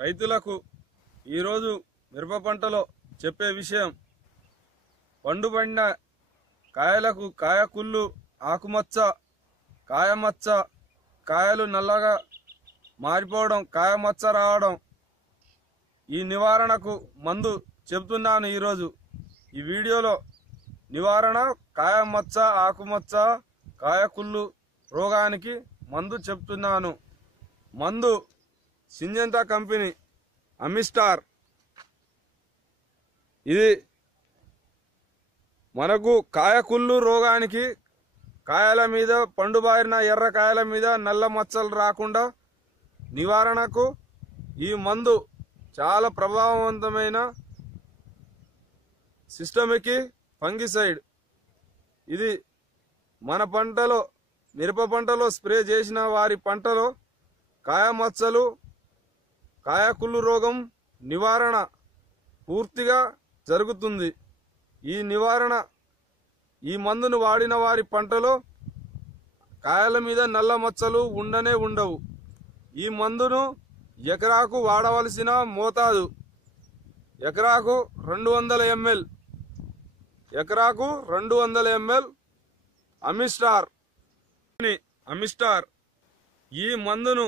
రైతులకు ఈరోజు మిరప పంటలో చెప్పే విషయం, పండుబండ కాయలకు కాయకుళ్ళు, ఆకుమచ్చ, కాయమచ్చ, కాయలు నల్లగా మారిపోవడం, కాయమచ్చ రావడం, ఈ నివారణకు మందు చెప్తున్నాను ఈరోజు ఈ వీడియోలో. నివారణ కాయమచ్చ, ఆకుమచ్చ, కాయకుళ్ళు రోగానికి మందు చెప్తున్నాను. మందు సింజెంటా కంపెనీ అమిస్టార్. ఇది మనకు కాయకుళ్ళు రోగానికి, కాయల మీద పండుబారిన ఎర్ర కాయల మీద నల్ల మచ్చలు రాకుండా నివారణకు ఈ మందు చాలా ప్రభావవంతమైన సిస్టమిక్ ఫంగిసైడ్. ఇది మన పంటలో, మిరప పంటలో స్ప్రే చేసిన వారి పంటలో కాయమచ్చలు, కాయకుళ్ళు రోగం నివారణ పూర్తిగా జరుగుతుంది. ఈ నివారణ, ఈ మందును వాడిన వారి పంటలో కాయల మీద నల్ల మచ్చలు ఉండనే ఉండవు. ఈ మందును ఎకరాకు వాడవలసిన మోతాదు ఎకరాకు 200 ml, ఎకరాకు 200 ml అమిస్టార్. ఈ మందును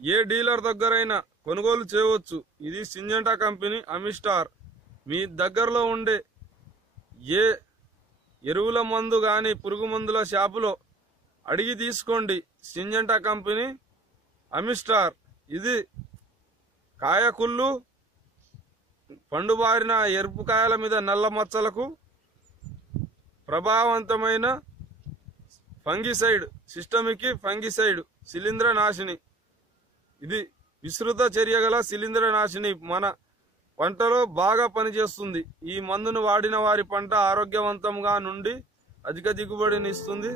ఏ డీలర్ దగ్గరైనా కొనుగోలు చేయవచ్చు. ఇది సింజెంటా కంపెనీ అమిస్టార్. మీ దగ్గరలో ఉండే ఏ ఎరువుల మందు కానీ పురుగు మందుల షాపులో అడిగి తీసుకోండి. Syngenta company Amistar. ఇది కాయకుళ్ళు, పండుబారిన ఎరుపు కాయల మీద నల్ల మచ్చలకు ప్రభావవంతమైన ఫంగిసైడ్, సిస్టమిక్ ఫంగిసైడ్, శిలీంద్రనాశిని. ఇది విస్తృత చర్యగల శిలీంద్రనాశిని మన పంటలో బాగా పనిచేస్తుంది. ఈ మందును వాడిన వారి పంట ఆరోగ్యవంతంగా నుండి అధిక దిగుబడిని ఇస్తుంది.